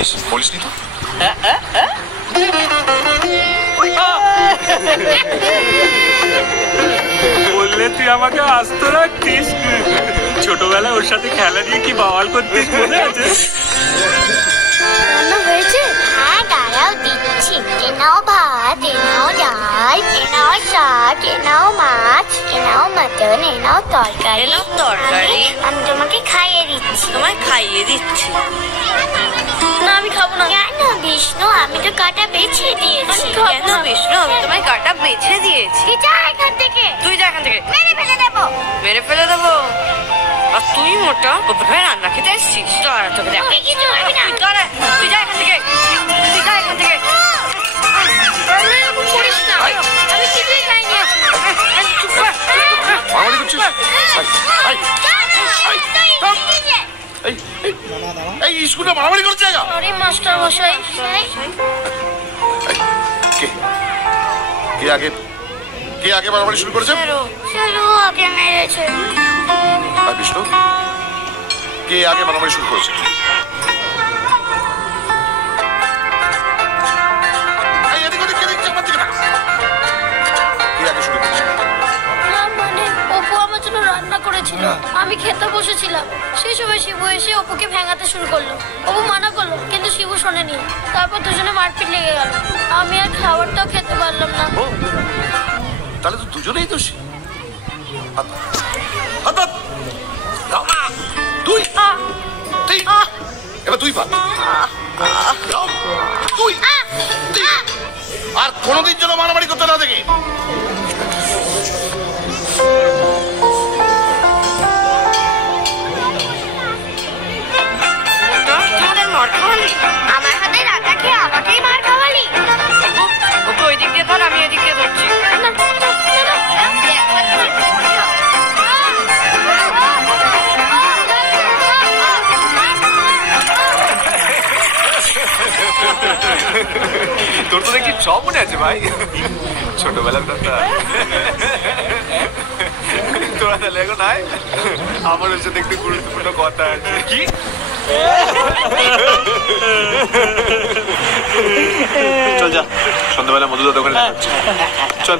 আসতিস, বলিসনি তো? বললে তুই আমাকে আস্ত রাখতিস। ছোটবেলায় ওর সাথে খেলা নিয়ে কি বাওয়াল করতিস মনে আছে? রান্না হয়েছে? হ্যাঁ, দাঁড়াও দিচ্ছি। এ নাও ভাত, এ নাও ডাল, এ নাও শাক, এ নাও মাছ, এ নাও মটন, এ নাও তরকারি। আমি তোমাকে খাইয়ে দিচ্ছি। তোমায় খাইয়ে দিচ্ছি? না, আমি খাবো না। কেন বিষ্ণু? আমি তো কাটা বেছে দিয়েছি। কেন বিষ্ণু? আমি তোমায় কাটা বেছে দিয়েছি। যা এখান থেকে। তুই যা এখান থেকে। মেরে ফেলে দেবো। মেরে ফেলে দেবো? আর তুই মোটা রান্না খেতে এসছিস? তোকে দেখ, কিছু হবে না। তুই যা এখান থেকে, তুই যা এখান থেকে। করিস না, আমি কিছুই খাইনি এখনো। মারামারি করছিস? এই স্কুলে মারামারি করছে জায়গা। সরি মাস্টার মশাই। কে আগে মারামারি শুরু করেছে? চলো আগে মেরেছে। বিষ্ণু, কে আগে মারামারি শুরু করেছে? রান্না করেছিল, আমি খেতে বসেছিলাম, সেই সময় শিবু এসে অপুকে ভেঙাতে শুরু করলো। অপু মানা করলো, কিন্তু শিবু শোনেনি। তারপর দুজনে মারপিট লেগে গেল। আমি আর খাবারটাও খেতে পারলাম না। তাহলে তো দুজনেই দোষী। এবার তুই পার। আর কোনোদিন যেন মারামারি করতে না দেখে। আমার হাতে রাখা খেয়ে আমাকেই মার খাওয়ালি। ওকে ওই দিক দিয়ে ধর, আমি এদিক দিয়ে ধরছি। তোর তো দেখি সব মনে আছে ভাই, ছোটবেলার কথা। তোরা তাহলে এখন আয়, আমার ওর সাথে একটু গুরুত্বপূর্ণ কথা আছে। কি? চল যা, সন্ধ্যাবেলা মধুদার দোকানে চল।